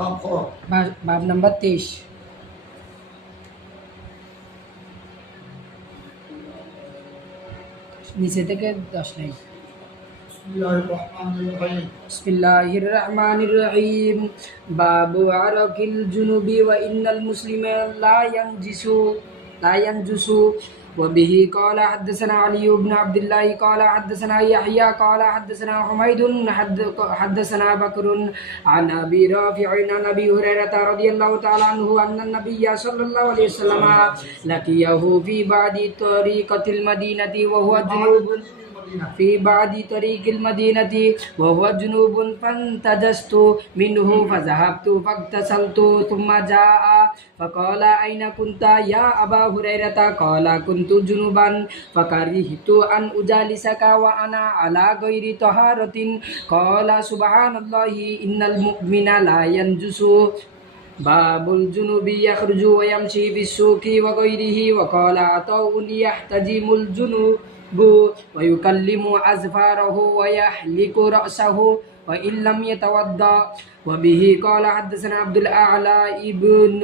বাব নাম্বার 23। নিচে থেকে 10 লাইন। বিসমিল্লাহির রহমানির রহিম। বাবু আরাকিল জুনুবি ওয়া ইন্নাল মুসলিমা লা ইয়ানজুসু وبه قال حدثنا علي بن عبد الله قال حدثنا يحيى قال حدثنا حميد حدثنا بكر عن ابي رافع عن ابي هريره رضي الله تعالى عنه ان النبي صلى الله عليه وسلم لقيه في بعد طريقة المدينة وهو جنوب وهو جنوب فانتجست منه فذهبت فاغتسلت ثم جاء فقال أين كنت يا أبا هريرة قال كنت جنوبا فكرهت أن أجالسك وأنا على غير طهارة قال سبحان الله إن المؤمن لا ينجس باب الجنوب يخرج ويمشي في السوق وغيره وقال عطاء يحتجم الجنوب ويكلم أظفاره ويحلق رأسه وإن لم يتوضأ وبه قال حدثنا عبد الأعلى ابن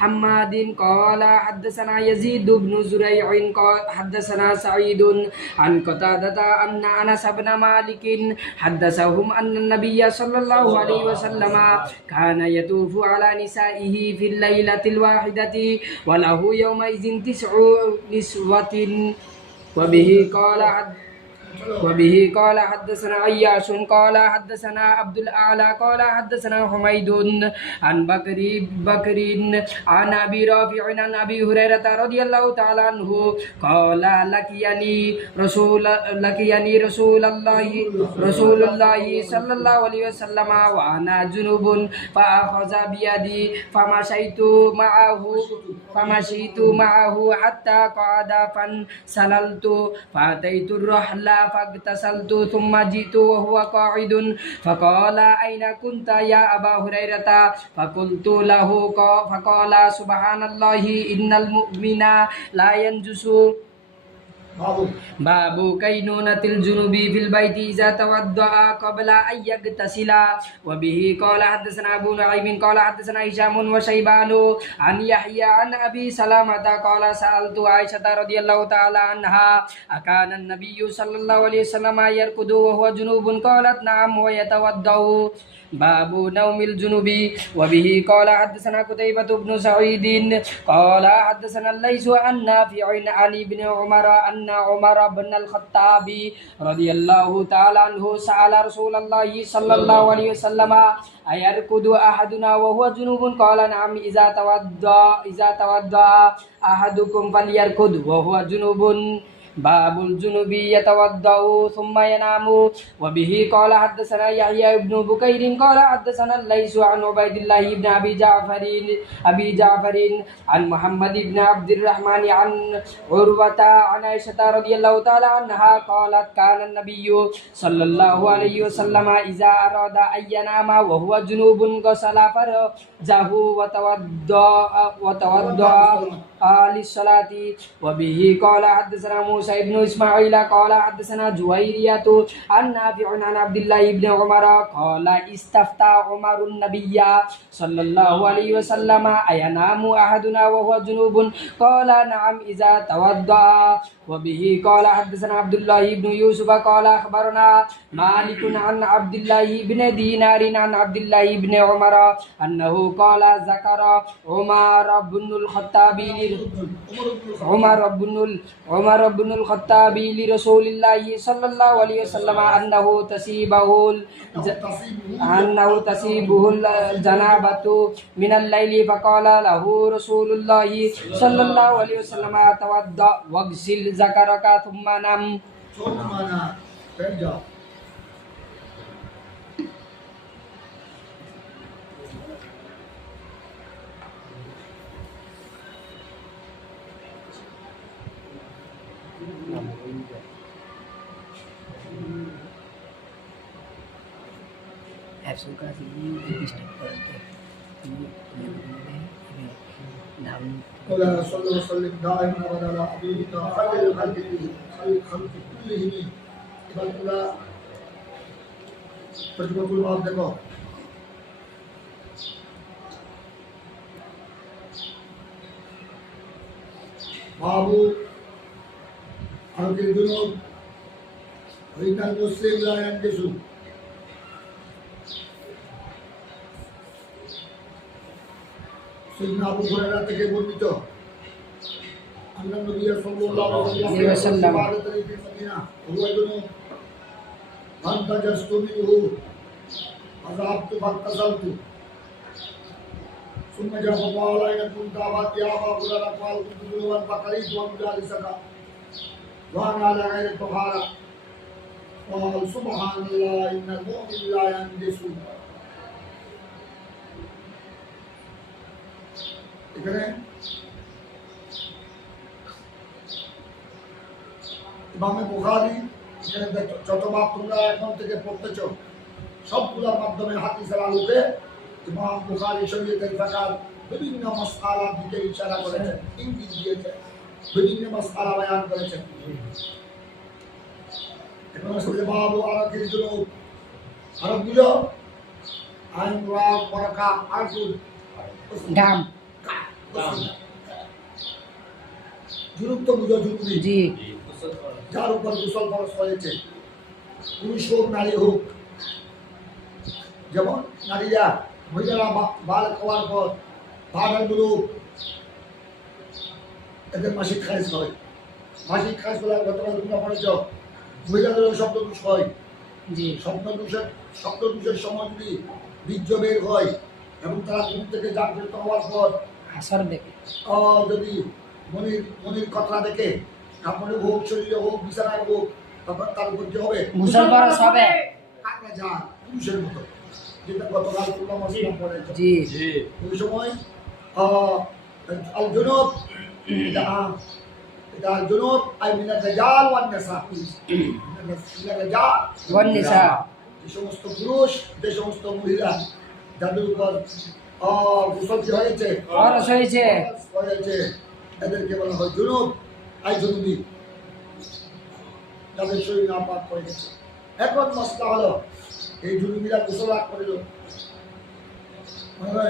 حماد قال حدثنا يزيد بن زريع قال حدثنا سعيد عن قتادة أن أنس بن مالك حدثهم أن النبي صلى الله عليه وسلم كان يطوف على نسائه في الليلة الواحدة وله يومئذ 9 نسوة وبه قال حدثنا عياش قال حدثنا عبد الأعلى قال حدثنا حميد عن بكر عن أبي رافع عن أبي هريرة رضي الله تعالى عنه قال لقيني رسول الله صلى الله عليه وسلم وأنا جنوب فأخذ بيدي فمشيت معه حتى قعد فانسللت فأتيت الرحل فاغتسلت ثم جئت وهو قاعد فقال أين كنت يا أبا هريرة فقلت له فقال سبحان الله إن المؤمن لا ينجس باب كينونة الجنوب في البيت إذا توضأ قبل أن يغتسل وبه قال حدثنا أبو نعيم قال حدثنا هشام وشيبان عن يحيى عن أبي سلامة قال سألت عائشة رضي الله تعالى عنها أكان النبي صلى الله عليه وسلم يركض وهو جنوب قالت نعم ويتوضأ باب نوم الجنوب وبه قال حدثنا قتيبة بن سعيد قال حدثنا الليث عن نافع عن ابن عمر أن عمر بن الخطاب رضي الله تعالى عنه سأل رسول الله صلى الله عليه وسلم أيركض أحدنا وهو جنوب قال نعم إذا توضأ أحدكم فليركض وهو جنوب باب الجنوب يتوضأ ثم ينام وبه قال حدثنا يحيى بن بكير قال حدثنا الليث عن عبيد الله بن أبي جعفر عن محمد بن عبد الرحمن عن عروة عن عائشة رضي الله تعالى عنها قالت كان النبي صلى الله عليه وسلم إذا أراد أن ينام وهو جنوب غسل فرجه وتوضأ للصلاة وبه قال حدثنا موسى بن إسماعيل قال حدثنا جويرية عن نافع عن عبد الله بن عمر قال استفتى عمر النبي صلى الله عليه وسلم أينام أحدنا وهو جنوب قال نعم إذا توضأ وبه قال حدثنا عبد الله بن يوسف قال أخبرنا مالك عن عبد الله بن دينار عن عبد الله بن عمر أنه قال ذكر عمر بن الخطاب لرسول الله صلى الله عليه وسلم أنه تصيبه الجنابة من الليل فقال له رسول الله صلى الله عليه وسلم توضأ واغسل ذكرك ثم نم suka sih disturb करते ولا صلى وسلم دائما ابدا على حبيبك خير الخلق كلهم بلغنا ترجمة الباب देखो বাবু আরকের জন্য রিটাল মুসলিম লায়ন যেসু সিদনা আবু হুরায়রা থেকে বর্ণিত আল্লাহ নবী সাল্লাল্লাহু আলাইহি ওয়াসাল্লাম ইবাদত ফি মদিনা হুয়া জুনুব ফান্তাজাস্তু মিনহু আযাবতু ফাতাসালতু ثم جاء فقال إن كنت أبات يا أبا هريرة قال كنت جنوبا فقريت ومجالسك وأنا على غير طهارة قال سبحان الله إن المؤمن لا ينجس এখানে ইমামে বুখারী এখানে যত বাপ তোমরা এখন থেকে পড়তেছ সবগুলোর মাধ্যমে হাদিসের আলোকে ইমাম বুখারী শরীয়তের ফাকার বিভিন্ন মাসআলার দিকে ইশারা করেছেন, ইঙ্গিত দিয়েছেন, বিভিন্ন মাসআলা বয়ান করেছেন। এখন আসলে বাবু আরকের জন্য আরকগুলো আইন রা পরাকা আরকুল গাম জুনুব তো বুঝো জুনুবি জি যার উপর গোসল ফরজ হয়েছে, পুরুষ হোক নারী হোক। যেমন নারীরা মহিলারা বাল খাওয়ার পর বালগুলো এদের মাসিক খারিজ হয়। মাসিক খারিজ হলে গতকাল তোমরা পড়েছ মহিলাদেরও শব্দদোষ হয়। জি শব্দদোষের সময় যদি বীর্য বের হয় এবং তারা ঘুম থেকে জাগ্রত হওয়ার পর আসর দেখে যদি মনির কথা দেখে কাপড়ে হোক, শরীরে হোক, বিছানায় হোক, তখন তার উপর কি হবে? গোসল ফরজ হবে কাকা যা পুরুষের মতো, যেটা গতকাল তোমরা মসজিদে পড়েছ। জি ওই সময় আল জুনুব এটা আল জুনুব I Minar রিজাল one Nisa, Minar রিজাল one নিসা, যে সমস্ত পুরুষ, যে সমস্ত মহিলা যাদের উপর গোসল কি হয়েছে, ফরজ হয়েছে, এদেরকে বলা হয় জুনুব আই জুনুবি, যাদের শরীর নাপাক হয়ে গেছে। এখন মশলা হলো এই জুনুবিরা গোসল রাগ করিল,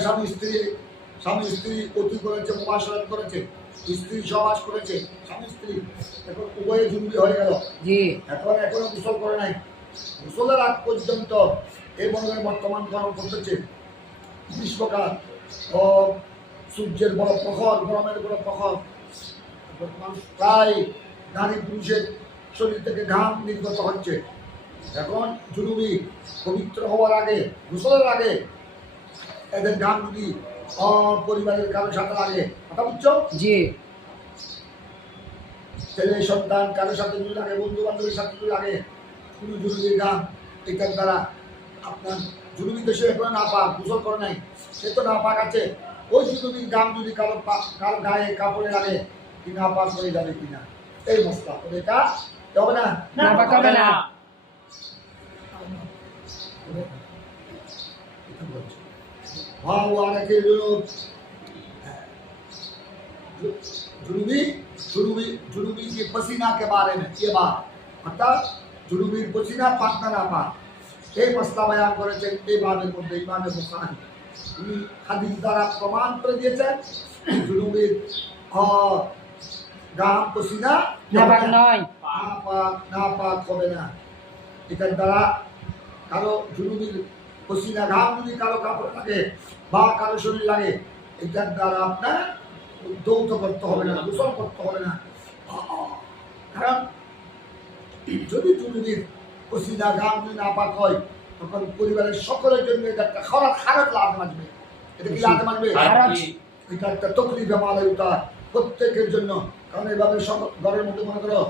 স্বামী স্ত্রী অতি করেছে, মুবাশারাত করেছে, স্ত্রী সহবাস করেছে, স্বামী স্ত্রী এখন উভয়ে জুনুবি হয়ে গেল। জি এখনো গোসল করে নাই। গোসলের আগ পর্যন্ত এই মনে বর্তমান গরম করতেছে, গ্রীষ্মকাল ও সূর্যের বড় প্রখর, গরমের বড় প্রখর, প্রায় নারী পুরুষের শরীর থেকে ঘাম নির্গত হচ্ছে। এখন জরুরি পবিত্র হওয়ার আগে, গোসলের আগে এদের ঘাম যদি পরিবারের কারোর সাথে লাগে, কথা বুঝছো? জি ছেলে সন্তান কারোর সাথে যদি লাগে, বন্ধু বান্ধবের সাথে যদি লাগে, কোনো জরুরির ঘাম এটার দ্বারা আপনার জরুরি তো সে এখন না পাক, গোসল করে নাই, সে তো না পাক আছে। ওই জরুরির ঘাম যদি কারো গায়ে কাপড়ে লাগে কি না পাক হয়ে যাবে কিনা, এই মশলা এটা হবে না, না পাক হবে না। जुनूबी के पसीना के बारे में ये बात अर्थात जुनूबीर पसीना पाक ना पाक এই মশলা বয়ান করেছেন এই বাবের মধ্যে ইমামে বুখারী। উনি হাদিস দ্বারা প্রমাণ করে দিয়েছেন জুনুবের ঘাম পসিনা নাপাক নয়, নাপাক হবে না। এটার দ্বারা কারো জুনুবের পসিনা ঘাম যদি কারো কাপড় লাগে বা কারো শরীর লাগে, এটার দ্বারা আপনার দৌত করতে হবে না, গোসল করতে হবে না। কারণ যদি জুনুবের পসিনা ঘাম যদি নাপাক হয়, তখন পরিবারের সকলের জন্য এটা একটা খারাপ লাভ আসবে। এটা কি লাভ আসবে? এটা একটা তকলিফ আমাদের প্রত্যেকের জন্য। কারণ এইভাবে ঘরের মধ্যে মনে করো,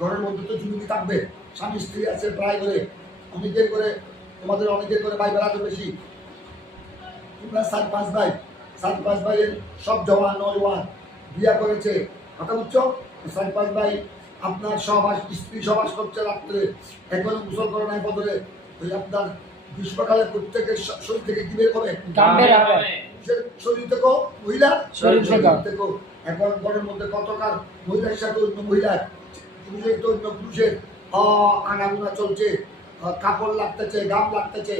ঘরের মধ্যে তো জুনুবি থাকবে, স্বামী স্ত্রী আছে প্রায় করে, অনেকের করে, তোমাদের অনেকের করে ভাই বেড়া তো বেশি, তোমরা 4-5 ভাইয়ের সব জওয়ান নওজওয়ান বিয়া করেছে, কথা বুঝছো? 4-5 ভাই আপনার সহবাস, স্ত্রী সহবাস করছে রাত্রে, এখনো গোসল করে নাই বদলে, ওই আপনার গ্রীষ্মকালে প্রত্যেকের শরীর থেকে কি বের হবে? শরীর থেকেও মহিলা শরীর থেকেও। এখন ঘরের মধ্যে কতকার মহিলার সাথে অন্য মহিলার, পুরুষের তো অন্য পুরুষের আনাগোনা চলছে, কাপড় লাগতেছে, গাম লাগতেছে,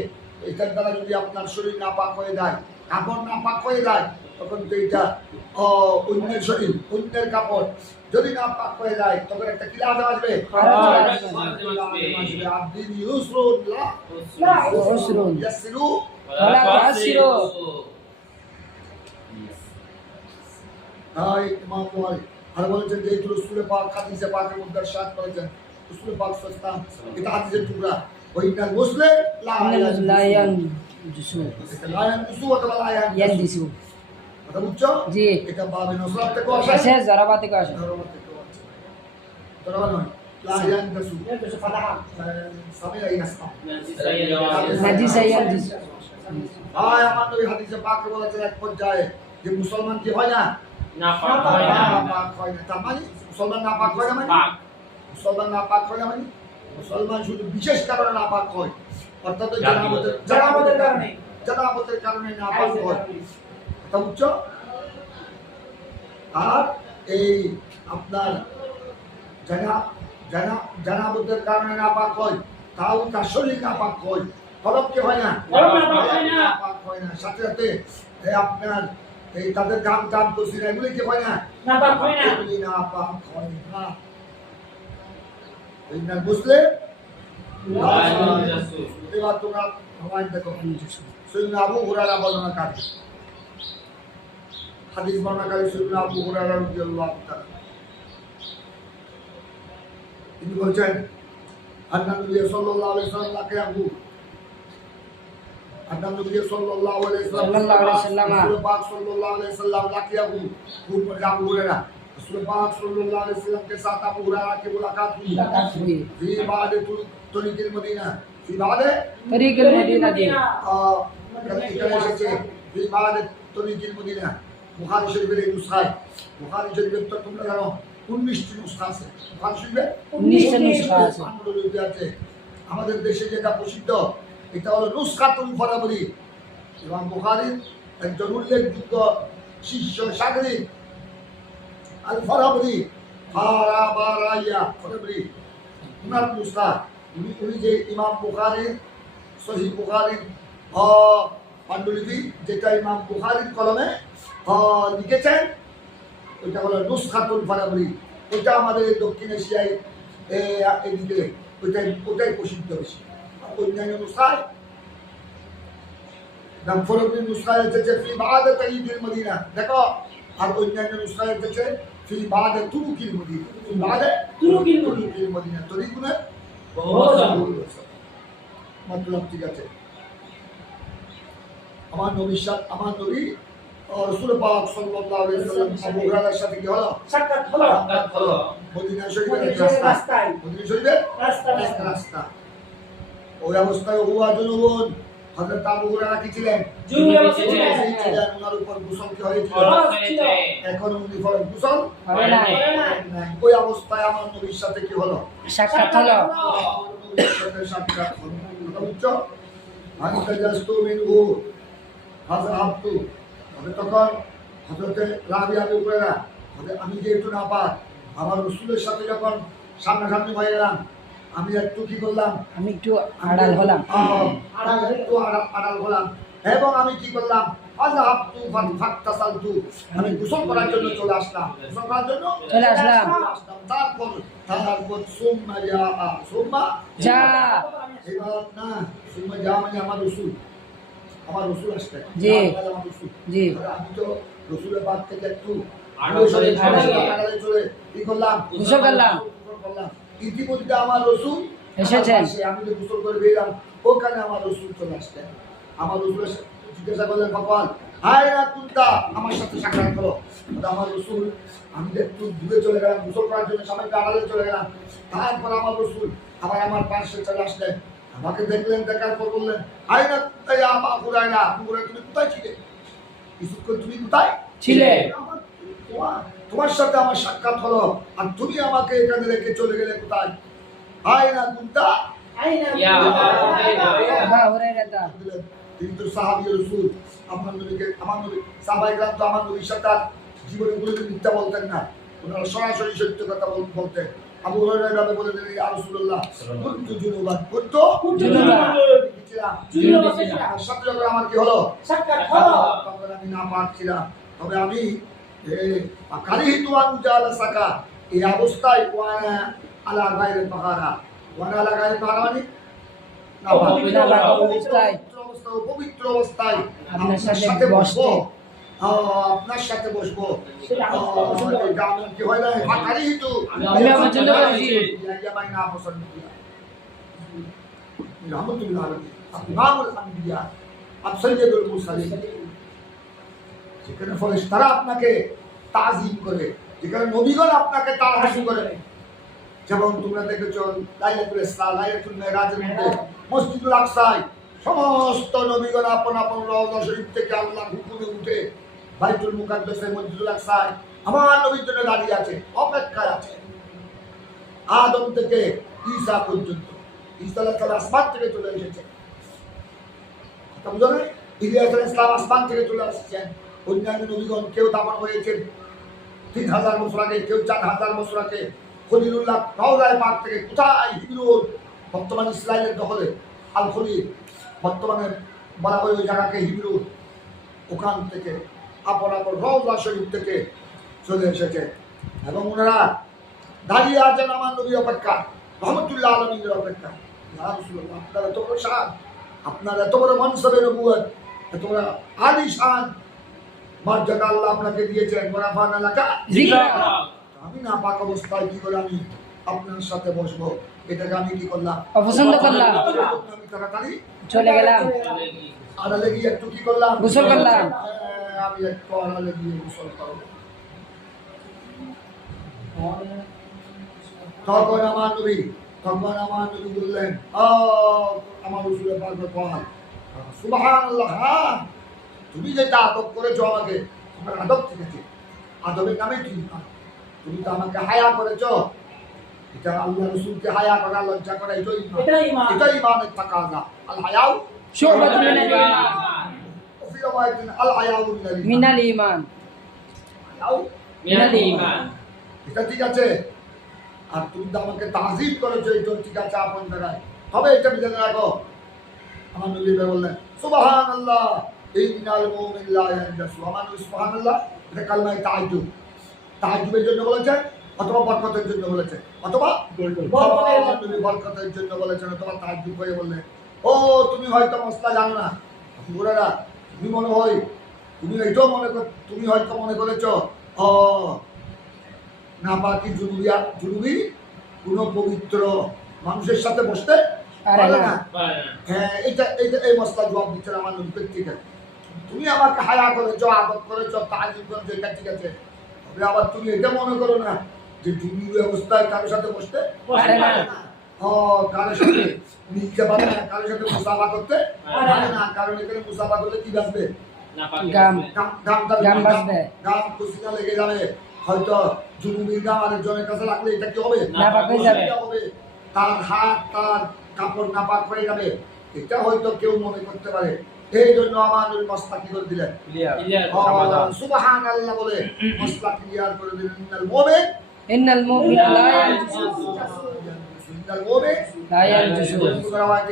এটার দ্বারা যদি আপনার শরীর নাপাক হয়ে যায়, কাপড় নাপাক হয়ে যায়, তখন তো এটা অন্যের শরীর, অন্যের কাপড় যদি নাপাক হয়ে যায়, তখন একটা কি লাভ আসবে? আব্দিন ইউসরুন লা উসরুন ইয়াসিরু ওয়ালা তুআসিরু। তাই ইমাম বুখারী আর বলেছেন যে এই রাসূল পাক হাদিসে পাকের মধ্যে ইরশাদ করেছেন, রাসূল পাক সাল্লাল্লাহু আলাইহি ওয়াসাল্লাম এটা হাদিসের টুকরা, ওইটার মুসলিম লা লা ইয়ানজুসু লা ইয়ানজুসু অথবা লা ইয়ানদিসু। কথা বুঝছো? জি এটা বাবে নসরাত থেকে আসে, আসে জরাবাতে কো আসে। ধর্ম থেকে আসে। ধর্ম নয়, লা ইয়ানজুসু সামিয়া ইয়াসা। নাজিসা ইয়ানদিসু। ভাই আমার নবী হাদিসে পাকে বলেছেন এক পর্যায়ে যে মুসলমান কি হয় না? নাপাক হয় না। নাপাক হয় না। তার মানে মুসলমান নাপাক হয় না মানে? পাক। মুসলমান নাপাক হয় না মানে? মুসলমান শুধু বিশেষ কারণে নাপাক হয়, অর্থাৎ ওই জানাবতের জানাবতের কারণে নাপাক হয়। কথা বুঝছো? আর এই আপনার জানাবতের কারণে নাপাক হয়, তাও তার শরীর নাপাক হয়, ফলক কি হয় না? নাপাক হয় না। সাথে সাথে এই আপনার এই তাদের গাম টাম পসিনা এগুলি কি হয় না? নাপাক হয় না। এগুলি নাপাক হয় না। এই না বুঝলে? এবার তোমরা সবাই দেখো, সৈয়দনা আবু হুরায়রা বর্ণনাকারী, হাদিস বর্ণনাকারী সৈয়দনা আবু হুরায়রা রাদিয়াল্লাহু তাআলা, তিনি বলছেন আন্না নবী সাল্লাল্লাহু আলাইহি ওয়াসাল্লাম লাকিয়াহু, আন্না নবী সাল্লাল্লাহু আলাইহি ওয়াসাল্লাম রাসূল পাক সাল্লাল্লাহু আলাইহি ওয়াসাল্লাম লাকিয়াহু, খুব আবু হুরায়রা रसूल पाक सल्लल्लाहु अलैहि वसल्लम के साथ अबू हुरैरा की मुलाकात हुई फी बाद तरीक़िल मदीना, फी बाद तरीक़िल मदीना दी এখানে এসেছে ফি बाद तरीक़िल मदीना। বুখারী শরীফের এই নুসখায়, বুখারী শরীফের তো তোমরা জানো 19টি নুসখা আছে, বুখারী শরীফে 19টা নুসখা আছে। পাণ্ডুলিপি আছে। আমাদের দেশে যেটা প্রসিদ্ধ এটা হলো নুসখাতুল ফারাবরি। ইমাম বুখারীর একজন উল্লেখযোগ্য শিষ্য সাগরিদ আল ফারাবরি, ফারাবারাইয়া ফারাবরি, উনার নুসখা, উনি যে ইমাম বুখারীর সহিহ বুখারীর পাণ্ডুলিপি যেটা ইমাম বুখারীর কলমে লিখেছেন, ওইটা হলো নুসখাতুল ফারাবরি। ওইটা আমাদের দক্ষিণ এশিয়ায় এদিকে ওটাই প্রসিদ্ধ বেশি। আর অন্যান্য নুসখায় নাম ফারাবরির নুসখায় এসেছে ফি বাদ তাইয়িবিল মদিনা, দেখো। আর অন্যান্য নুসখায় এসেছে ফি বাদ তুরুকিল মদিনা, ফি বাদ তুরুকিল মদিনা, তরিকুনে মতলব ঠিক আছে। আমার নবী রাসূল পাক সাল্লাল্লাহু আলাইহি ওয়াসাল্লাম আবু হুরায়রার সাথে কি হলো? সাক্ষাৎ হলো। মদিনা শরীফের রাস্তায়, মদিনা শরীফের রাস্তা। ওই অবস্থায় হুয়া জুনুবুন, হযরত আবু হুরায়রা কি ছিলেন? জুনুব ছিলেন। ওনার উপর গোসল কি হয়েছিল? এখন উনি ফরজ গোসল হয় না, নাই। ওই অবস্থায় আমার নবীর সাথে কি হলো? সাক্ষাৎ হলো। আমার নবীর সাথে সাক্ষাৎ হলো। কথা বুঝছো? আমি তাজাস্তু মিনহু ফাযহাবতু, তখন হযরতে রাবিয়া আবু হুরায়রা, আমি যেহেতু নাপাক, আমার রাসূলের সাথে যখন সামনাসামনি হয়ে গেলাম, আমি একটু কি করলাম? আমি একটু আড়াল হলাম। আড়াল হলাম এবং আমি কি করলাম? ফাযহাবতু ফাতাসালতু, আমি গোসল করার জন্য চলে আসলাম। গোসল করার জন্য চলে আসলাম। তারপর সুম্মা যা এবার না, সুম্মা যা মানে আমার রসুল আসতেন। জি। আমার রসুল। জি। আমি তো রসুলের বাদ থেকে একটু আড়ালে চলে কি করলাম? গোসল করলাম। ইতিমধ্যে আমার রসুল এসেছেন। আমি যে গোসল করে বেরলাম, ওখানে আমার রসুল চলে আসতেন। আমার রসুল জিজ্ঞাসা করলেন, কপাল হায় না কুন্তা, আমার সাথে সাক্ষাৎ করো। আমার রসুল, আমি একটু দূরে চলে গেলাম গোসল করার জন্য, সামনে আড়ালে চলে গেলাম। তারপর আমার রসুল আবার আমার পাশে চলে আসলেন, আমাকে দেখলেন, দেখার পর বললেন, হায় না কুন্তা ইয়া আবু হুরায়রা, আবু হুরায়রা তুমি কোথায় ছিলে? কিছুক্ষণ তুমি কোথায় ছিলে? তোমার সাথে আমার সাক্ষাৎ হলো, আর তুমি আমাকে এখানে রেখে চলে গেলে কোথায়? হায় না কুন্তা ইয়া আবু হুরায়রা। কিন্তু সাহাবী রাসূল আমার নবী সাহাবায়ে কেরাম তো আমার নবীর সাথে জীবনে কোনোদিন মিথ্যা বলতেন না, ওনারা সরাসরি সত্য কথা বলতেন। আবু হুরায়রা এভাবে বলে দিলেন, ইয়া রাসূলুল্লাহ কুনতু জুনুবান, কুনতু জুনুবান, ছিলাম জুনুবি ছিলাম। আর সাথে যখন আমার কি হলো সাক্ষাৎ হলো তখন আমি নাপাক ছিলাম। তবে আমি কারিহিতু আন জালাসাকা এই অবস্থায় ওয়ানা আলা গায়রি তাহারা ওয়ানা আলা গায়রি তাহারা মানে নাপাক অবস্থায় পবিত্র অবস্থায় আপনার সাথে বসবো। আপনার সাথে বসবো সেটা আমার এটা আমার কি হয় না কারিহিতু আমি আমার জন্য করেছি। ইয়ামাই না পছন্দ কিয়া রহমতুল্লাহ আলাইহি ইমামুল আম্বিয়া সাইয়্যিদুল মুরসালিন যেখানে ফেরেশতারা আপনাকে তাজিম করে, যেখানে নবীগণ আপনাকে তাজিম করে, যেমন তোমরা দেখেছো লাইলাতুল ইসরা লাইলাতুল মিরাজের মধ্যে মসজিদুল আকসায় সমস্ত নবীগণ আপন আপন রওজা শরীফ থেকে আল্লাহর হুকুমে উঠে বাইতুল মুকাদ্দাসে মসজিদুল আকসায় আমার নবীর জন্য দাঁড়িয়ে আছে, অপেক্ষায় আছে। আদম থেকে ঈসা পর্যন্ত ঈসা আলাইহিস সালাম আসমান থেকে চলে এসেছে, কথা বুঝো না? ইলিয়াস আলাইহিস সালাম আসমান থেকে চলে আসছেন। অন্যান্য নবীগণ কেউ দাফন হয়েছেন 3000 বছর আগে, কেউ 4000 বছর আগে। খলিলুল্লাহ রওজায়ে পাক থেকে কোথায় হিজরত, বর্তমান ইসরায়েলের দখলে আল খলিল, বর্তমানে বলা হয় ওই জায়গাকে হিজরত, ওখান থেকে আপন আপন রওজা শরীফ থেকে চলে এসেছে এবং ওনারা দাঁড়িয়ে আছেন আমার নবী অপেক্ষা, রহমতুল্লাহ আলামিনের অপেক্ষা। ইয়া রাসূলুল্লাহ, আপনার এত বড় শান, আপনার এত বড় মানসবে নবুয়ত, এত বড় আলী শান মর্যাদা আল্লাহ আপনাকে দিয়েছেন। ওয়ারাফানা লাকা জিকরা। আমি না পাক অবস্থায় কি করে আমি আপনার সাথে বসবো, এটাকে আমি কি করলাম অপছন্দ করলাম। আমি তাড়াতাড়ি চলে গেলাম, আড়ালে গিয়ে একটু কি করলাম, গোসল করলাম। আমি একটু আড়ালে গিয়ে গোসল করবো। তখন আমার নবী বললেন, আমার রাসূল পাক বলেন সুবহানাল্লাহ, তুমি যেটা আদব করেছো আমাকে, তোমার আদব ঠিক আছে, আদবের নামে কি তুমি তো আমাকে হায়া করেছো, এটা আল্লাহ রাসূলকে হায়া করা, লজ্জা করা, এটাই ইমানের তাকাজা। আল হায়াউ শুবাতুল মিনাল ঈমান। ফি রাওয়ায়াতিন আল হায়াউ মিনাল ঈমান। মিনাল ঈমান। এটা ঠিক আছে, আর তুমি তো আমাকে তাজিম করেছো, এটা ঠিক আছে আপন জায়গায়, তবে এটা জেনে রাখো। আমার নবী বললেন সুবহানাল্লাহ ইন্নাল মুমিন লা ইয়ানজাসু। আমার নবী সুবহানাল্লাহ এটা কালমায়ে তাআজ্জুব, তাআজ্জুবের জন্য বলেছেন অথবা বরকতের জন্য বলেছেন, অথবা বরকতের জন্য বলেছেন, অথবা তাআজ্জুব করে বললেন ও তুমি হয়তো মসলা জানো না, বুড়ারা তুমি মনে হয় তুমি এটাও তুমি হয়তো মনে করেছো ও নাপাকি জুনুবি কোনো পবিত্র মানুষের সাথে বসতে পারে না। হ্যাঁ, এটা এই মসলা জবাব দিচ্ছেন আমার নবী, ঠিক আছে তুমি আমাকে হায়া করেছো, আদব করেছো, তাজিম করেছো, এটা ঠিক আছে, তবে আবার তুমি এটা মনে করো না যে জুনুবি অবস্থায় কারোর সাথে বসতে পারে না। কারোর সাথে মিলতে পারে না, কারোর সাথে মুসাফা করতে পারে না, কারণ এখানে মুসাফা করলে কি বাঁচবে, গাম গাম বাঁচবে, গাম কুসিনা লেগে যাবে, হয়তো জুনুবির গাম আরেকজনের কাছে লাগলে এটা কি হবে, নাপাক হয়ে যাবে। তার হাত তার কাপড় নাপাক হয়ে যাবে, এটা হয়তো কেউ মনে করতে পারে। এই জন্য আমার নবী মসলা কি করে দিলেন, সুবহানাল্লাহ বলে মসলা ক্লিয়ার করে দিলেন। ইন্নাল মুমিনা লা ইয়ানজুসু। ইন্নাল মুমিন লা ইয়ানজুসু।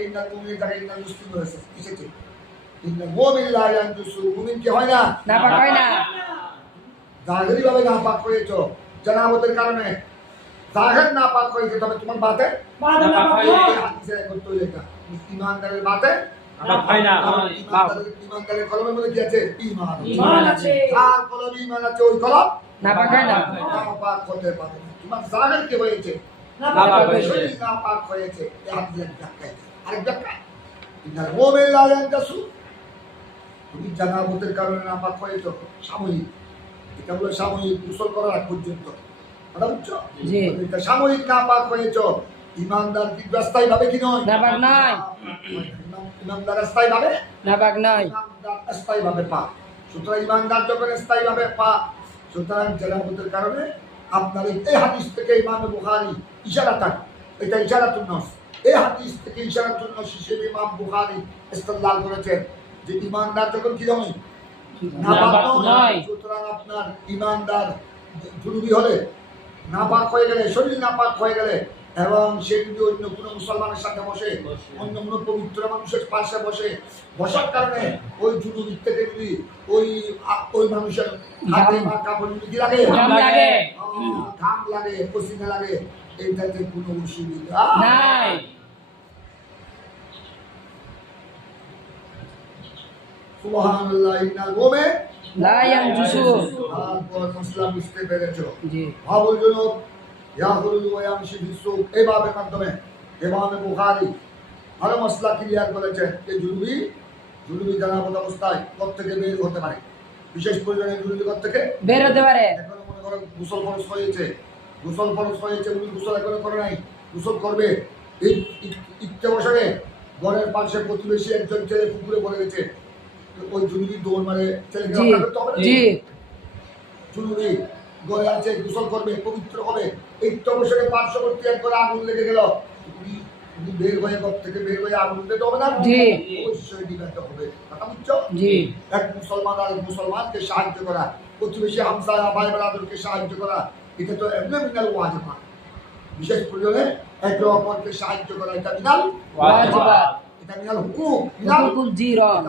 ইন্নাল মুমিন তাকে ইন্নাল মুসলিম হয়েছে, এসেছে ইন্নাল মুমিন লা ইয়ানজুসু, মুমিন কি হয় না, নাপাক হয় না। জাহিরি ভাবে নাপাক হয়েছো জানাবতের কারণে, জাহির নাপাক হয়েছে, তবে তোমার বাতে হাদিসে করতে হইলে এটা ইমানদারের বাতে ইমানদারের কলমের মধ্যে কি আছে, ঈমান আছে। আর কলমে ঈমান আছে, ওই কলম নাপাক হয় না। নাপাক হতে পারে না। তোমার জাহির কি হয়েছে, নাপাক হয়েছে। শরীর নাপাক হয়েছে। এই হাদিসের ব্যাখ্যা, আরেক ব্যাখ্যা ইন্নাল মুমিন লা ইয়ানজাসু, তুমি জানাবতের কারণে নাপাক হয়েছো সাময়িক, এটা হলো সাময়িক, গোসল করার আগ পর্যন্ত, কথা বুঝছো? জি। এটা সাময়িক নাপাক হয়েছো। ইমানদার কি স্থায়ী ভাবে কি নয়, নাপাক নয়। ইমানদার স্থায়ী ভাবে, নাপাক নয়। ইমানদার স্থায়ী ভাবে পাক। সুতরাং ইমানদার যখন স্থায়ী ভাবে পাক, সুতরাং জানাবতের কারণে আপনার এই হাদিস থেকে ইমাম বুখারী ইশারাতান, এটা ইশারাতুন নাস, এই হাদিস থেকে ইশারাতুন নাস হিসেবে ইমাম বুখারী ইস্তেদলাল করেছেন যে ইমানদার যখন কি নয়, নাপাক নয়। সুতরাং আপনার ইমানদার জুনুবি হলে, নাপাক হয়ে গেলে, শরীর নাপাক হয়ে গেলে এবং সে যদি অন্য কোনো মুসলমানের সাথে বসে, অন্য কোনো পবিত্র মানুষের পাশে বসার কারণে ওই জুনুবির থেকে যদি ওই মানুষের হাতে বা কাপড় যদি কি লাগে, ঘাম লাগে। ঘাম লাগে, পসিনা লাগে, এইটাতে কোনো অসুবিধা নাই। সুবহানাল্লাহ। ইন্নাল মুমিন লা ইয়ানজুসু। তারপর মশলা বুঝতে পেরেছো। জি। বাবুল জুনুব ইয়াখরুজু ওয়া ইয়ামশি ফিস-সুক, এই বাবের মাধ্যমে ইমাম বুখারী আরো মশলা ক্লিয়ার করেছেন যে জুনুবি জানাবত অবস্থায় ঘর থেকে বের হতে পারে। বিশেষ প্রয়োজনে জুনুবি ঘর থেকে বের হতে পারে। এখন মনে করো গোসল ফরজ হয়েছে, উনি গোসল এখনো করে নাই, গোসল করবে। এই ইত্যবসরে ঘরের পাশে প্রতিবেশী একজন ছেলে পুকুরে পড়ে গেছে, তো ওই জুনুবি দৌড় মারে ছেলেকে জি রক্ষা করতে হবে না? জি জুনুবি ঘরে আছে, গোসল করবে, পবিত্র হবে। এই তবসরে পার্শ্ববর্তী একবার আগুন লেগে গেল, উনি বের হয়ে ঘর থেকে বের হয়ে আগুন দিতে হবে না? জি। অবশ্যই দিতে হবে। কথা বুঝছো? জি এক মুসলমান আর মুসলমানকে সাহায্য করা, প্রতিবেশী হামসা ভাই ব্রাদারকে সাহায্য করা, এটা তো এমনি মিনাল ওয়াজিব। বিশেষ প্রয়োজনে একে অপরকে সাহায্য করা, এটা মিনাল ওয়াজিবাত। এটা মিনাল হুকুক, মিনাল হুকুকুল জিরান।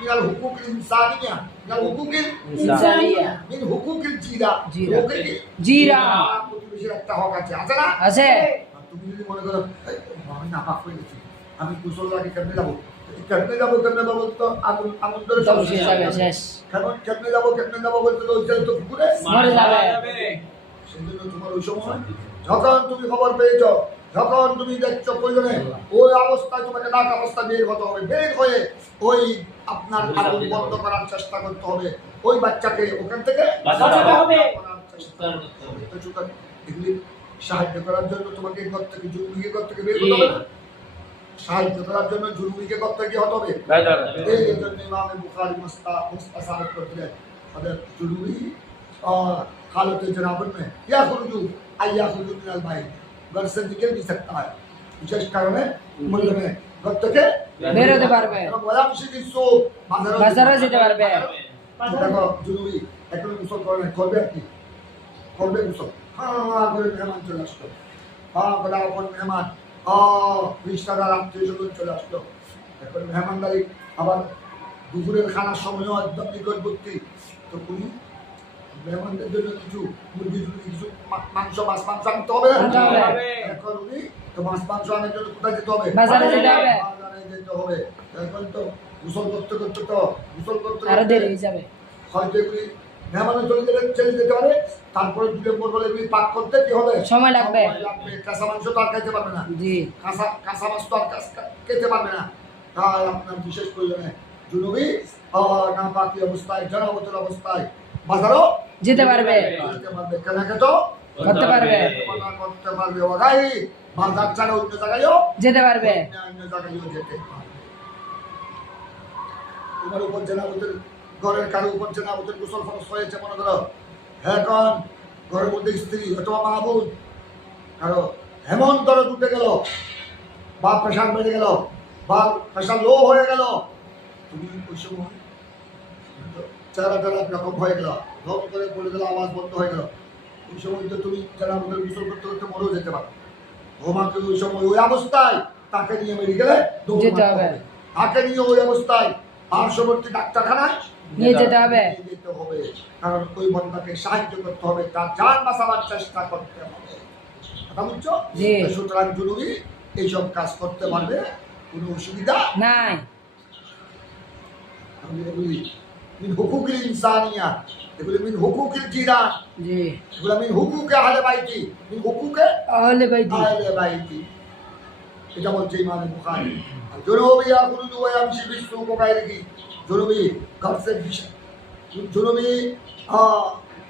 মিনাল হুকুকিল ইনসানিয়া, মিনাল হুকুকিল ইনসানিয়া। মিন হুকুকিল জিরা। জিরা। হুকুকিল জিরা। প্রতিবেশীর একটা হক আছে, আছে না? আছে। আর তুমি যদি মনে করো এই, আমি নাপাক হয়ে গেছি, আমি গোসল লাগে কেমনে যাবো তো আগুন ধরে সব শেষ হবে, শেষ। কেমনে যাবো বলতে তো ওই ছেলে তো পুকুরে মরে যাবে। সেই জন্য তোমার ওই সময় যখন তুমি খবর পেয়েছো, যখন তুমি দেখছো প্রয়োজনে ওই অবস্থায় তোমাকে নাক অবস্থা বের হতে হবে, বের হয়ে ওই আপনার আগুন বন্ধ করার চেষ্টা করতে হবে, ওই বাচ্চাকে ওখান থেকে বাঁচাতে হবে। করার চেষ্টা করতে হবে। তো সুতরাং এগুলি সাহায্য করার জন্য তোমাকে ঘর থেকে জুলুমিকে ঘর থেকে বের করতে হবে না? সাহায্য করার জন্য জুলুমিকে ঘর থেকে হতে হবে। এই জন্য ইমাম বুখারী মুস্তাসারত করতেন তাদের জুলুমি हालत जनाबत में या खुरुजू आया खुरुजू मिनल भाई घर से निकल भी सकता है विशेष कारण है मूल्य में घर तक বের হতে পারবে। বলা মিশি সো বাজারে যেতে পারবে। দেখো জরুরি এখন গোসল করে করবে কি করবে গোসল হ্যাঁ করে মেহমান চলে আসলো হ্যাঁ বলা কোন মেহমান রিশতাদার আত্মীয় স্বজন চলে আসলো এখন মেহমানদারি আবার দুপুরের খানার সময়ও একদম নিকটবর্তী তো উনি মেহমানদের জন্য কিছু মুরগি কিছু মাংস মাছ মাংস আনতে হবে না? এখন উনি তো মাছ মাংস আনার জন্য কোথায় যেতে হবে? বাজারে যেতে হবে। বাজারে যেতে হবে। এখন তো গোসল করতে আরো দেরি হয়ে যাবে। হয়তো এগুলি মেহমানের চলে যেতে পারে, তারপরে 2 নম্বর বলে এগুলি পাক করতে কি হবে? সময় লাগবে। কাঁচা মাংস তো আর খাইতে পারবে না, জি কাঁচা মাছ তো আর খেতে পারবে না। তাই আপনার বিশেষ প্রয়োজনে জুনুবি নাপাকি অবস্থায় জনাবতের অবস্থায় বাজারও যেতে পারবে, কেনাকাটা করতে পারবে, করতে পারবে। ওরাই বাজার ছাড়া অন্য জায়গায়ও যেতে পারবে। অন্য জায়গায়ও যেতে পারবে। তোমার উপর জেনাবতের ঘরের কারো উপর জেনাবতের গোসল ফরজ হয়েছে মনে করো, এখন ঘরের মধ্যে স্ত্রী অথবা মাহবুব কারো হেমন্ত উঠে গেল বা প্রেশার বেড়ে গেল বা প্রেশার লো হয়ে গেল, তুমি ওই সময় চেহারাটা একরকম হয়ে গেল, ধপ করে পড়ে গেল, আওয়াজ বন্ধ হয়ে গেল, ওই সময় তো তুমি যারা আমাদের গোসল করতে করতে মরেও যেতে পারো। তোমাকে ওই সময় ওই অবস্থায় তাকে নিয়ে মেডিকেলে যেতে হবে, তাকে নিয়ে ওই অবস্থায় পার্শ্ববর্তী ডাক্তারখানায় নিয়ে যেতে হবে। কারণ ওই বন্ধাকে সাহায্য করতে হবে, তার জান বাঁচাবার চেষ্টা করতে হবে। কথা বুঝছো? জি। সুতরাং জরুরি এইসব কাজ করতে পারবে, কোনো অসুবিধা নাই। আমি এগুলি মিন হুকুকিল ইনসানিয়া, এগুলি মিন হুকুকিল জিরান, জি এগুলো মিন হুকুকে আহলে বাইতি, মিন হুকুকে আহলে বাইতি। আহলে বাইতি। এটা বলছে ইমাম বুখারী। জুনুবি ইয়াখরুজু ওয়া ইয়ামশি ফিস-সুক ওয়া গায়রিহি, জুনুবি घर से जुनूबी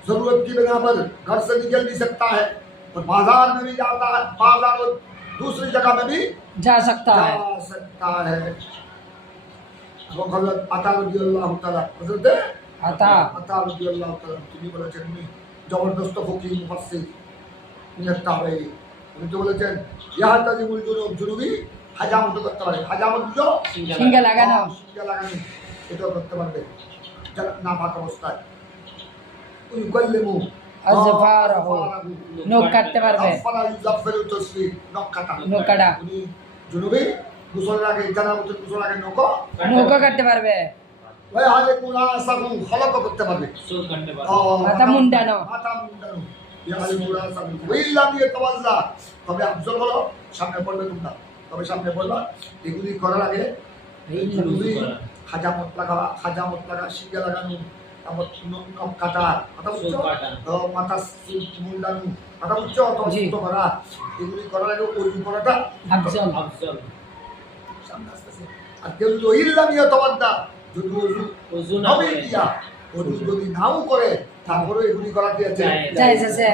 जरूरत की बिना पर घर से निकल भी सकता है और बाजार में भी जाता है, बाजार और दूसरी जगह में भी जा सकता है। जा सकता है। এবং হযরত আতা রাদিয়াল্লাহু তাআলা হযরত আতা রাদিয়াল্লাহু তাআলা তিনি বলেছেন, উনি জবরদস্ত ফকিহ মুফাসসির তাবেঈ, উনি তো বলেছেন ইয়াহতাজিমুল জুনুবি হাজামত করতে পারে, হাজামত বুঝো সিঙ্গে লাগানো, সিঙ্গে লাগানো, এটাও করতে পারবে যারা নাপাক অবস্থায়। উইকাল্লিমু আজফারাহু নখ কাটতে পারবে আফারা ইউজাফফিরু তাসফির নখ কাটা নখ কাটা উনি জুনুবি গোসলের আগে জানাবতের গোসলের আগে নখ নখ কাটতে পারবে ওই আলে মুনাসাবু খলক করতে পারবে চুল কাটতে পারবে মাথা মুন্ডানো মাথা মুন্ডানো ইয়া আলে মুনাসাবু ওইলা দিয়ে তাওয়াজ্জা তবে আফজল হলো সামনে পড়বে তোমরা তবে সামনে পড়বা এগুলি করার আগে এই জুনুবি হাজামত লাগা শিঙ্গা লাগানো তারপর নখ কাটা কথা বুঝছো চুল কাটা। তো মাথা মুন্ডানো কথা বুঝছো অত জি। অসুস্থ করা এগুলি করার আগে ওই করাটা আফজল আফজল সামনে আসতেছে আর কেউ যদি ওইল্লা নিয়ে তাওয়াজ্জা যদি ওযু না নবী করে দিয়া ওযু যদি নাও করে তারপরে এগুলি করা দিয়েছে জায়েজ আছে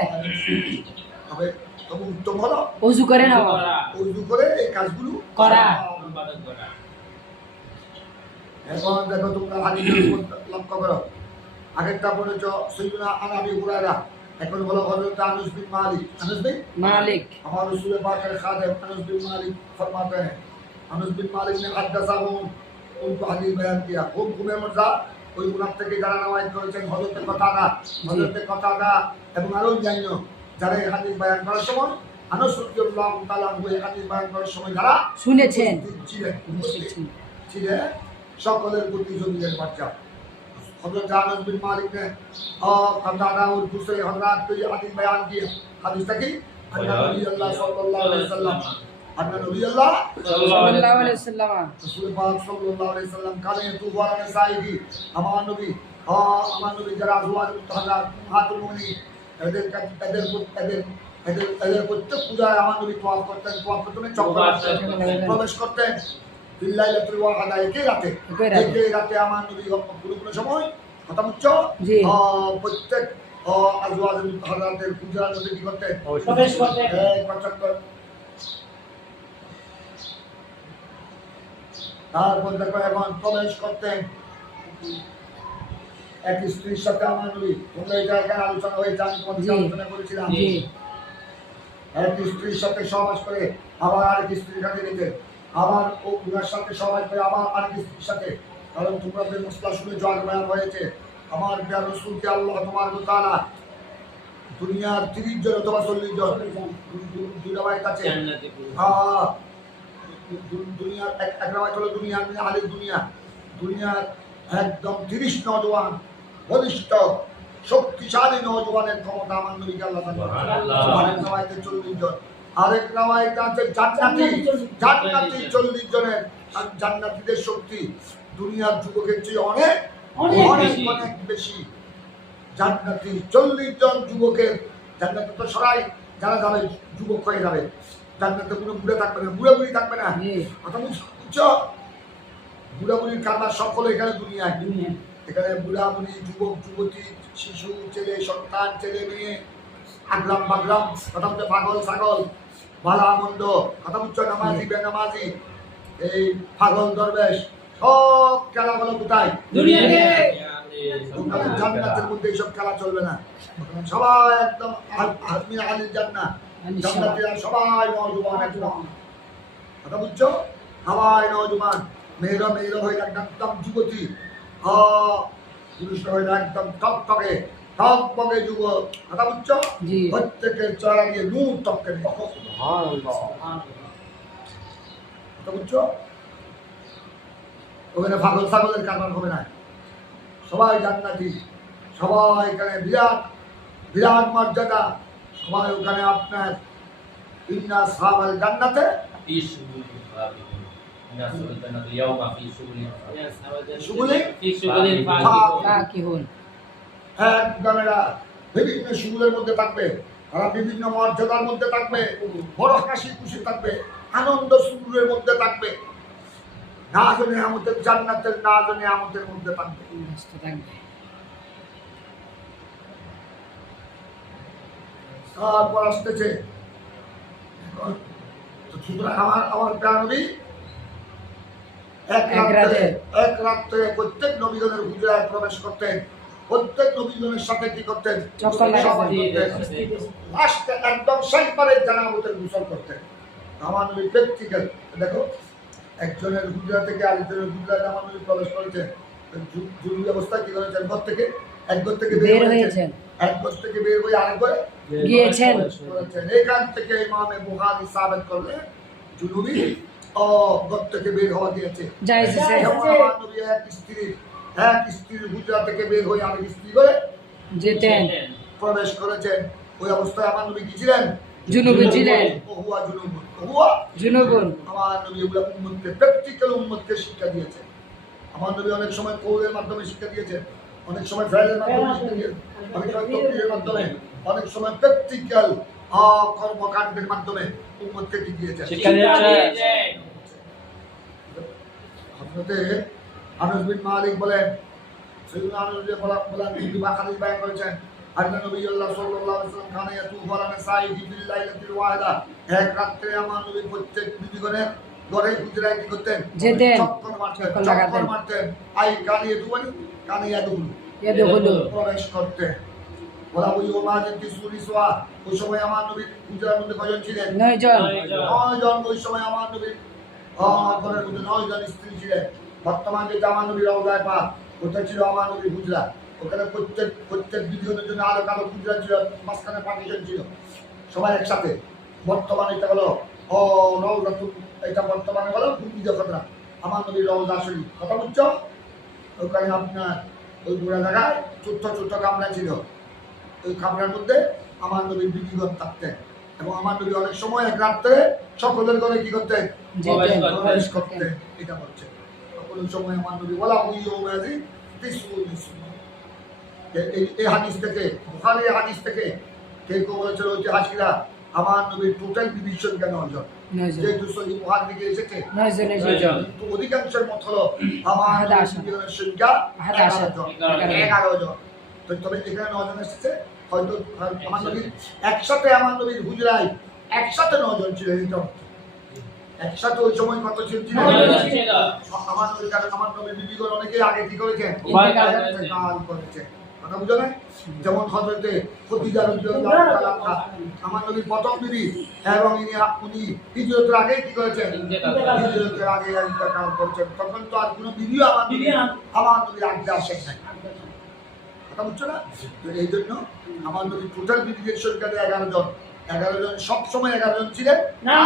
তবে তবে উত্তম হলো ওযু করে নাও করা ওযু করে এই কাজগুলো করা। ইবাদত করা এখন দেখো তোমরা হাদিসের উপর লক্ষ্য করো আগেরটা বলেছ সৈয়দনা আনাবি হুরায়রা এখন বলো হযরত আনাস বিন মালিক আনাস বিন মালিক हमारे रसूल पाक के खादिम अनस बिन मालिक फरमाते हैं अनस बिन मालिक ने हदसाहुम उनको हदीस बयान किया खूब घुमे मर्जा ওই গুনাহ থেকে যারা নামাজ করেছেন হযরতের কথাটা এবং আরো জানিও যারা এই হাদিস বয়ান করার সময় আনাস রাদিয়াল্লাহু তাআলা ওই হাদিস বয়ান করার সময় যারা শুনেছেন ছিলেন সকলের প্রতি জমিনের বাচ্চা हजरत अनस बिन मालिक ने कतादा और दूसरे हजरात को ये हदीस बयान किया हदीस की अन्ना नबी अल्लाह सल्लल्लाहु अलैहि वसल्लम अन्ना नबी अल्लाह সাল্লাল্লাহু আলাইহি ওয়াসাল্লাম रसूल पाक सल्लल्लाहु अलैहि वसल्लम काले तुवारा नसाई की আমার নবী যারা আজওয়াজ মুতাহারাত হাতুল মুমিনিন এদের প্রত্যেক পূজায় আমার নবী তোয়াফ করতেন চক্কর প্রবেশ করতেন বিল্লাইলাতুল ওয়াহাদা একই রাতে আমার নবী কোনো সময় কথা বুঝছো জি। প্রত্যেক আজওয়াজ মুতাহারাতের পূজার মধ্যে কি করতেন প্রবেশ করতে চক্কর তারপর দেখো এখন প্রবেশ করতেন এক স্ত্রীর সাথে আমার নবী তোমরা এটা এখানে আলোচনা হয়েছে আমি তোমাদের জি। আলোচনা করেছিলাম জি এক স্ত্রীর সাথে সহবাস করে আবার আরেক স্ত্রীর কাছে যেতেন আবার ও উনার সাথে সহবাস করে আবার আরেক স্ত্রীর সাথে কারণ তোমাদের মশলা শুনে জয় বয়ান হয়েছে আমার প্রিয় রসুলকে আল্লাহ তোমার তাআলা দুনিয়ার 30 জন অথবা 40 জন দুনিয়ার কাছে জান্নাতে পুরো হ্যাঁ দুনিয়ার এক রাওয়াত হলো দুনিয়ার মানে আলিম দুনিয়ার একদম 30 নওজওয়ান বলিষ্ঠ শক্তিশালী নওজওয়ানের ক্ষমতা আমার নবীকে আল্লাহ সুবহানাল্লাহ। আরেক রাওয়াতে 40 জন আরেক রাওয়াতে আছে জান্নাতি 40 জনের আর জান্নাতীদের শক্তি দুনিয়ার যুবকের চেয়ে অনেক অনেক অনেক বেশি। অনেক বেশি জান্নাতি 40 জন যুবকের জান্নাতে তো সবাই যারা যাবে যুবক হয়ে যাবে জান্নাতে কোনো বুড়ে থাকবে না বুড়ি থাকবে না জি কথা বুঝছো বুড়ির কারবার সকলে এখানে দুনিয়ায় এখানে বুড়ি যুবক যুবতী শিশু ছেলে সন্তান ছেলে মেয়ে আগলাম বাগলাম কথা বলছে পাগল ছাগল ভালা মন্দ কথা বুঝছো নামাজি বেনামাজি এই পাগল দরবেশ সব খেলাগুলো কোথায় দুনিয়াতে তোমাদের জান্নাতের মধ্যে এইসব খেলা চলবে না সবাই একদম আদমি আলির জান্নাত জান্নাতীরা সবাই নওজওয়ান একদম কথা বুঝছো সবাই নওজওয়ান মেয়েরা হয়ে একদম যুবতী পুরুষরা হয়ে একদম টকটকে যুবক কথা বুঝছো জি প্রত্যেকের চেহারা দিয়ে নূর টপকে কথা বুঝছো ওখানে পাগল ছাগলের কারবার হবে না সবাই জান্নাতি সবাই এখানে বিরাট বিরাট মর্যাদা সবাই ওখানে আপনার ইন্না সাহাবাল জান্নাতে في شغل فاقد الناس الجنة اليوم في شغل শুগুলি في شغل কি হন একদম এরা বিভিন্ন শুগুলের মধ্যে থাকবে তারা বিভিন্ন মর্যাদার মধ্যে থাকবে বড় হাসি খুশি থাকবে আনন্দ শুগুলের মধ্যে থাকবে না জানে আমাদের জান্নাতের না জানে আমাদের মধ্যে থাকবে ব্যস্ত থাকবে তারপর আসতেছে এখন তো সুতরাং আমার প্রাণবী এক রাত্রে প্রত্যেক নবীগণের হুজরায় প্রবেশ করতেন প্রত্যেক নবীগণের সাথে কি করতেন চক্কর লাগাতেন। সবাই করতেন। লাস্টে একদম শেষবারে জানাবতের গোসল করতেন আমার নবী প্র্যাকটিক্যাল দেখো একজনের হুজরা থেকে আরেকজনের হুজরায় আমার নবী প্রবেশ করেছেন জরুরি অবস্থায় কি করেছেন ঘর থেকে এক ঘর থেকে বের হয়েছেন এক ঘর থেকে বের হয়ে আরেক ঘরে গিয়েছেন। করেছেন। এখান থেকে ইমামে বুখারী সাবিত করলেন জুনুবি ও ঘর থেকে বের হওয়া গিয়েছে। জায়েজ আছে। যেমন আমার নবী এক স্ত্রীর হুজরা থেকে বের হয়ে আরেক স্ত্রী করে যেতেন। প্রবেশ করেছেন। ওই অবস্থায় আমার নবী কি ছিলেন? জুনুবি ছিলেন। ওহুয়া জুনুবুন। ওহুয়া জুনুবুন। আমার নবী এগুলো উম্মতকে প্র্যাকটিক্যাল উম্মতকে শিক্ষা দিয়েছেন। আমার নবী অনেক সময় কৌলের মাধ্যমে শিক্ষা দিয়েছেন, অনেক সময় ফেলের মাধ্যমে শিক্ষা দিয়েছেন, অনেক সময় তকরীরের মাধ্যমে, অনেক সময় প্র্যাকটিক্যাল কর্মকাণ্ডের মাধ্যমে উম্মতকে কি দিয়েছেন? শিক্ষা দিয়েছেন। হযরতে আনাস বিন মালিক বলেন, সাইয়্যিদুনা আনাস বলেন তিনি হাদিস বয়ান করেছেন, আল্লাহ নবী সাল্লাল্লাহু আলাইহি ওয়াসাল্লাম কানা ইয়াতুফু আলা নিসাইহি ফিল লাইলাতিল ওয়াহিদা। এক রাতে আমার নবী প্রত্যেক বিবিগণের ঘরে হুজরায় কি করতেন? যেতেন। চক্কর মারতেন, চক্কর লাগাতেন। চক্কর মারতেন। আই কানিয়ে দুবানি কানিয়া দুবুল ইয়াদখুলু। প্রবেশ করতেন। ওরা ওই ওমাজের কি সুরিসওয়া ওই সময় আমার নবীর হুজরার মধ্যে কয়জন ছিলেন? 9 জন। 9 জন। ওই সময় আমার নবীর ঘরের মধ্যে 9 জন স্ত্রী ছিলেন। বর্তমান যেটা আমার নবীর রওজায় পাক, ওটা ছিল আমার নবীর হুজরা। ওখানে প্রত্যেক বিধিগণের জন্য আরো কারো হুজরা ছিল, মাঝখানে পার্টিশন ছিল, সবাই একসাথে। বর্তমানে এটা হলো রওজাতুল, এটা বর্তমানে হলো ভূমি জগৎরা আমার নবীর রওজা শরীফ। কথা বুঝছো? ওখানে আপনার ওই পুরা জায়গায় ছোট্ট ছোট্ট কামরা ছিল। ওই কামরার মধ্যে আমার নবীর বিবিগণ থাকতেন এবং আমার নবী অনেক সময় এক রাত্রে সকলের ঘরে কি করতেন? যেতেন। প্রবেশ করতেন। এটা বলছে তখন ওই সময় আমার নবী বলা ওই ওমাজি এই হাদিস থেকে, বুখারীর হাদিস থেকে কেউ কেউ বলেছিল ঐতিহাসিকরা আমার নবীর টোটাল বিবির সংখ্যা 9 জন। 9 জন। যেহেতু সহি বুখারী থেকে এসেছে 9 জন এসেছেন। কিন্তু অধিকাংশের মত হলো আমার বিবির সংখ্যা 11 জন। 11 জন। তো তবে এখানে 9 জন এসেছে, হয়তো আমার নবীর একসাথে আমার নবীর হুজরায় একসাথে 9 জন ছিল। এইটা একসাথে ওই সময় কত ছিল? আমার নবীর কারণে আমার নবীর বিবিগণ অনেকেই আগে কি করেছেন? ইন্তেকাল করেছেন। কথা বুঝো না? যেমন হযরতে খদীজা রাদিয়াল্লাহু তাআলা আনহা আমার নবীর প্রথম বিবি এবং উনি হিজরতের আগে কি করেছেন? হিজরতের আগে ইন্তেকাল করেছেন। তখন তো আর কোনো বিবিও আমার নবীর আগে আসেন নাই। কথা বুঝছো না? তো এই জন্য আমার নবী টোটাল বিবিদের সংখ্যা 11 জন। 11 জন সব সময় 11 জন ছিলেন না।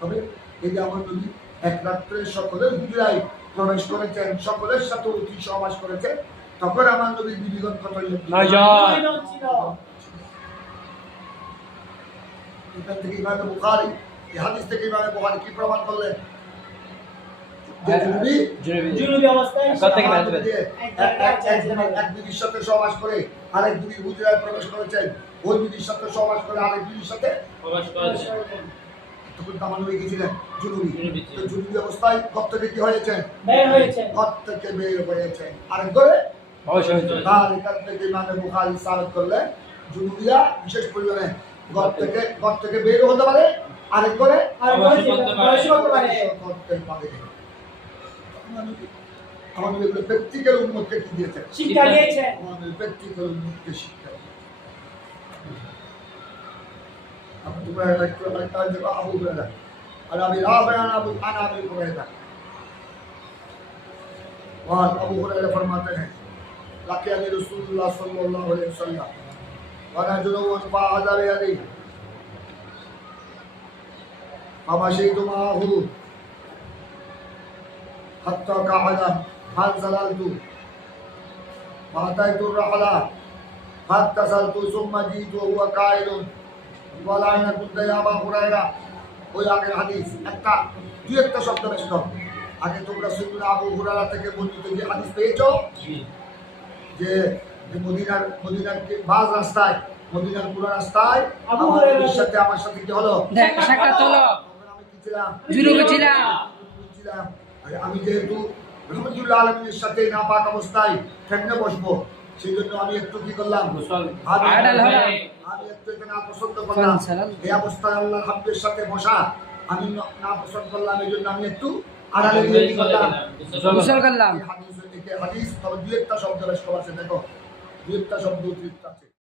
তবে এই যে আমার নবী এক রাত্রে সকলের হুজরায় প্রবেশ করেছেন, সকলের সাথে অতি সহবাস করেছেন, তখন আমার নবীর বিবিগণ কত? 9 জন। এখান থেকে ইমামে বুখারী, এই হাদিস থেকে ইমামে বুখারী কি প্রমাণ করলেন? যে জুনুবি অবস্থায় ঘর থেকে বের হতে এক বিবির সাথে সহবাস করে আরেক বিবির হুজরায় প্রবেশ করেছেন, ওই বিবির সাথে সহবাস করে আরেক বিবির সাথে প্রবেশ করেছেন। তখন আমার নবী গিয়েছিলেন জুনুবি। জুনুবি। তো জুনুবি অবস্থায় ঘর থেকে কি হয়েছেন? বের হয়েছেন। ঘর থেকে বের হয়েছেন আরেক ঘরে। অবশ্যই হয়েছে। তার এখান থেকে ইমামে বুখারী সাবিত করলেন জুনুবিরা বিশেষ পরিমাণে ঘর থেকে বের হতে পারে, আরেক ঘরে করতে পারে। আমার নবী প্র্যাকটিক্যাল উম্মতকে কি দিয়েছেন? শিক্ষা দিয়েছেন। আমার নবী প্র্যাকটিক্যাল উম্মতকে শিক্ষা দিয়েছেন। তোমরা একটু দেখো আবু হুরায়রা আর আমি রাবিয়ান আবু হুরায়রা और अबू हुरैरा फरमाते हैं लाकियानी रसूलुल्लाह सल्लल्लाहु अलैहि वसल्लम वाना जुनून फाअज़ा यदी फमशीतु माहू हत्ता कअदा फंसलतु फातयतु रहला फत्तसलतु सुम्मा जीतु हुवा काइलुन ওয়ালাইনা কুনতা ইয়া আবু হুরায়রা। ওই আগের হাদিস একটা দুই একটা শব্দ বেশি দাও। আগে তোমরা সাইয়্যিদুনা আবু হুরায়রা থেকে বর্ণিত যে হাদিস পেয়েছো যে মদিনার বাজ রাস্তায়, মদিনার পুরো রাস্তায় আমার সাথে কি হলো? সাক্ষাৎ হলো। আমি কি ছিলাম? জুনুবি ছিলাম। আমি যেহেতু রহমতুল্লাহ আলামিনের সাথে নাপাক অবস্থায় কেমনে বসবো, সেই জন্য আমি একটু কি করলাম? আড়াল হলাম। আমি একটু এখানে পছন্দ করলাম। এই অবস্থায় আল্লাহর হাবিবের সাথে বসা আমি না পছন্দ করলাম, এই জন্য আমি একটু আড়ালে গিয়ে কি করলাম? গোসল করলাম। হাদিস তবে দুই একটা শব্দ বেশ কম আছে, দেখো দুই একটা শব্দ অতিরিক্ত আছে।